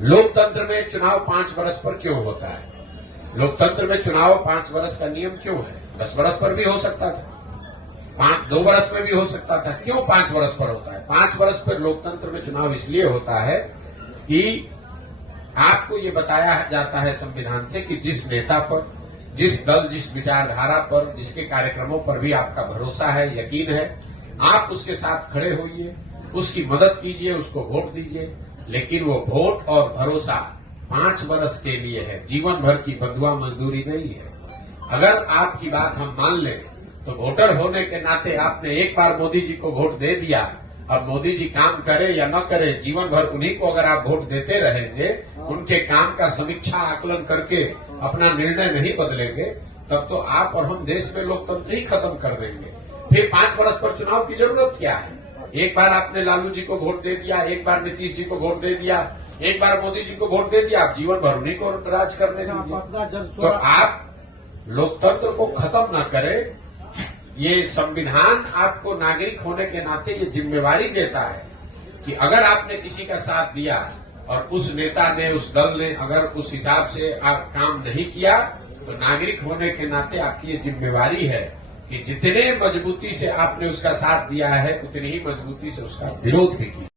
लोकतंत्र में चुनाव 5 वर्ष पर क्यों होता है? लोकतंत्र में चुनाव 5 वर्ष का नियम क्यों है? 10 वर्ष पर भी हो सकता था, 2 वर्ष में भी हो सकता था। क्यों 5 वर्ष पर होता है? 5 वर्ष पर लोकतंत्र में चुनाव इसलिए होता है कि आपको ये बताया जाता है संविधान से कि जिस नेता पर, जिस दल, जिस विचारधारा पर, जिसके कार्यक्रमों पर भी आपका भरोसा है, यकीन है, आप उसके साथ खड़े होइए, उसकी मदद कीजिए, उसको वोट दीजिए। लेकिन वो वोट और भरोसा 5 वर्ष के लिए है, जीवन भर की बंधुआ मजदूरी नहीं है। अगर आपकी बात हम मान लें तो वोटर होने के नाते आपने एक बार मोदी जी को वोट दे दिया, अब मोदी जी काम करे या न करे, जीवन भर उन्हीं को अगर आप वोट देते रहेंगे, उनके काम का समीक्षा आकलन करके अपना निर्णय नहीं बदलेंगे, तब तो आप और हम देश में लोकतंत्र ही खत्म कर देंगे। फिर 5 वर्ष पर चुनाव की जरूरत क्या है? एक बार आपने लालू जी को वोट दे दिया, एक बार नीतीश जी को वोट दे दिया, एक बार मोदी जी को वोट दे दिया, आप जीवन भर उन्हीं को राज करने दीजिए। तो आप लोकतंत्र को खत्म न करें। ये संविधान आपको नागरिक होने के नाते ये जिम्मेवारी देता है कि अगर आपने किसी का साथ दिया और उस नेता ने, उस दल ने अगर उस हिसाब से आप काम नहीं किया, तो नागरिक होने के नाते आपकी ये जिम्मेवारी है कि जितने मजबूती से आपने उसका साथ दिया है, उतनी ही मजबूती से उसका विरोध भी किया।